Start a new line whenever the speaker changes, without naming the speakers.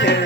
yeah.